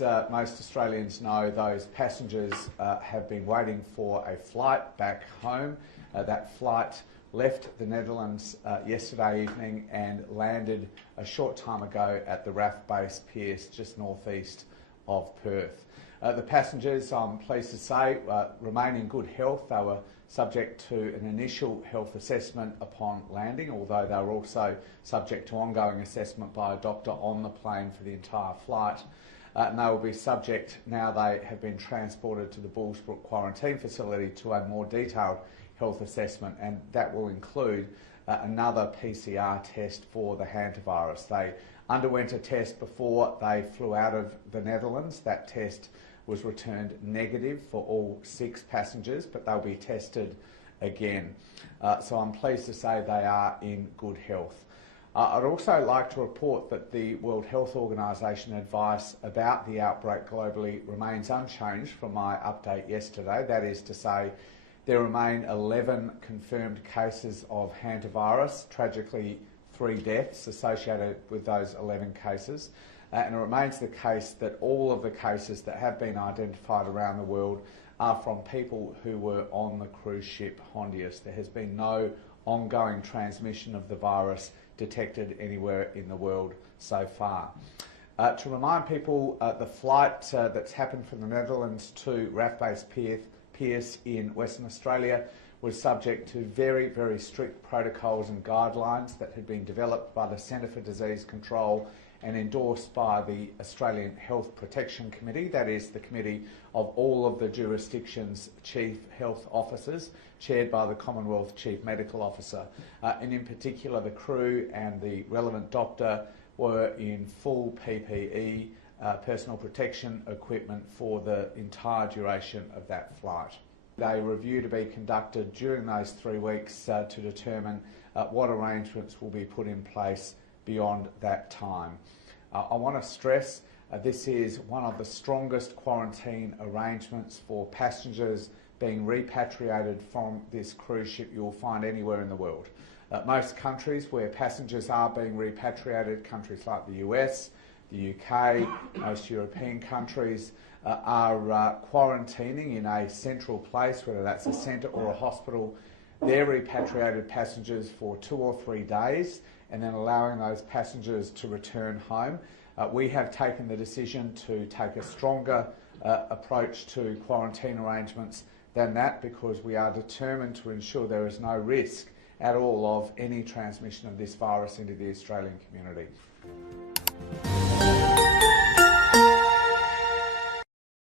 as most Australians know, those passengers have been waiting for a flight back home. That flight left the Netherlands yesterday evening and landed a short time ago at the RAF base Pierce, just northeast of Perth. The passengers, I'm pleased to say, remain in good health. They were subject to an initial health assessment upon landing, although they were also subject to ongoing assessment by a doctor on the plane for the entire flight. And they will be subject, now they have been transported to the Bullsbrook quarantine facility, to a more detailed health assessment, and that will include another PCR test for the Hantavirus. They underwent a test before they flew out of the Netherlands. That test was returned negative for all 6 passengers, but they'll be tested again. So I'm pleased to say they are in good health. I'd also like to report that the World Health Organisation advice about the outbreak globally remains unchanged from my update yesterday. That is to say, there remain 11 confirmed cases of hantavirus, tragically 3 deaths associated with those 11 cases. And it remains the case that all of the cases that have been identified around the world are from people who were on the cruise ship Hondius. There has been no ongoing transmission of the virus detected anywhere in the world so far. To remind people, the flight that's happened from the Netherlands to RAF base Pierce in Western Australia was subject to very, very strict protocols and guidelines that had been developed by the Centre for Disease Control and endorsed by the Australian Health Protection Committee. That is the committee of all of the jurisdiction's chief health officers, chaired by the Commonwealth Chief Medical Officer. And in particular, the crew and the relevant doctor were in full PPE, personal protection equipment, for the entire duration of that flight. A review to be conducted during those 3 weeks to determine what arrangements will be put in place beyond that time. I want to stress this is one of the strongest quarantine arrangements for passengers being repatriated from this cruise ship you'll find anywhere in the world. Most countries where passengers are being repatriated, countries like the US, the UK, most European countries, are quarantining in a central place, whether that's a centre or a hospital, their repatriated passengers for 2 or 3 days, and then allowing those passengers to return home. We have taken the decision to take a stronger approach to quarantine arrangements than that, because we are determined to ensure there is no risk at all of any transmission of this virus into the Australian community.